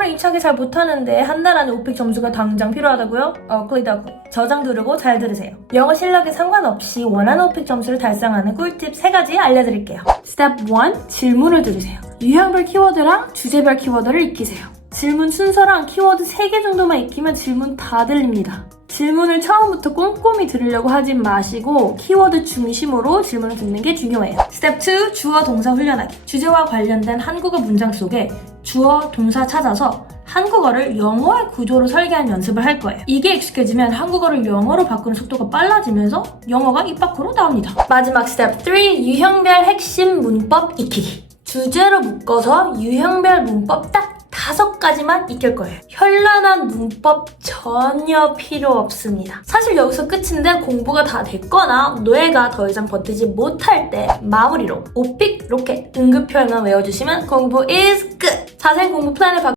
영어를 임차게 잘 못하는데 한 달 안에 오픽 점수가 당장 필요하다고요? 어, 클릭하고 저장 누르고 잘 들으세요. 영어 실력에 상관없이 원하는 오픽 점수를 달성하는 꿀팁 3가지 알려드릴게요. 스텝 1. 질문을 들으세요. 유형별 키워드랑 주제별 키워드를 익히세요. 질문 순서랑 키워드 3개 정도만 익히면 질문 다 들립니다. 질문을 처음부터 꼼꼼히 들으려고 하지 마시고 키워드 중심으로 질문을 듣는 게 중요해요. 스텝 2. 주어 동사 훈련하기. 주제와 관련된 한국어 문장 속에 주어 동사 찾아서 한국어를 영어의 구조로 설계한 연습을 할 거예요. 이게 익숙해지면 한국어를 영어로 바꾸는 속도가 빨라지면서 영어가 입 밖으로 나옵니다. 마지막 스텝 3. 유형별 핵심 문법 익히기. 주제로 묶어서 유형별 문법 딱 다섯 가지만 익힐 거예요. 현란한 문법 전혀 필요 없습니다. 사실 여기서 끝인데 공부가 다 됐거나 뇌가 더 이상 버티지 못할 때 마무리로 오픽, 로켓, 응급 표현만 외워주시면 공부 is 끝! 자세히 공부 플랜을 바